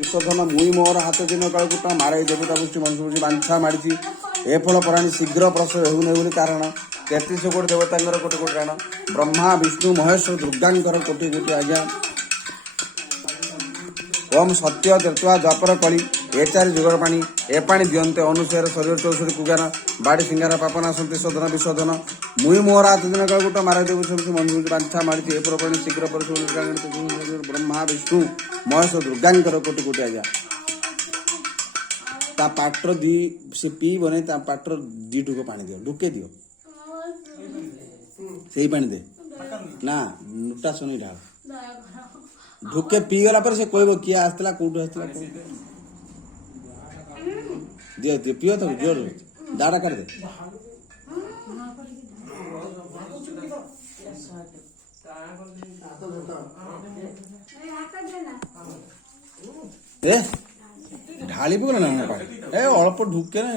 विशोधन मुई मोर हाथ दिन कालकुट मारे देवता पुष्टि मनुष्य बांछा माड़ी ए फल पराणी शीघ्र प्रसव हेउन कारण 33 कोटी देवता कोटि कोटि राण ब्रह्मा विष्णु महेश दुर्गांकर कोटि कोटि आज्ञा ओम सत्य तेतुआ द्वापर कली ए चारि जुगर पाणी ए पाणी दियंते अनुसार शरीर चौषठी कुगार बाड़ी सिंगार पापना सन्ति शोधन विशोधन मुई मोहर हाथ दिन कालकुट मारे देव मनुष्य बांछा माड़ी ए फल पराणी शीघ्र प्रसव ब्रह्मा विष्णु महेश दुर्गांकर कोटि कोटि आज्ञा ता पाटर दी से पीब नहीं ता पाटर दी ढुक पानी दियो ढुके दियो सही पानी दे ना नुटा सुनी ढाल ढुके पी गला पर से कहबो किए आस्तला कोठु आस्तला दे दे पियो तो जोर दाड़ा कर दे ए ढाली पकड़ ना ए अल्प ढुके ना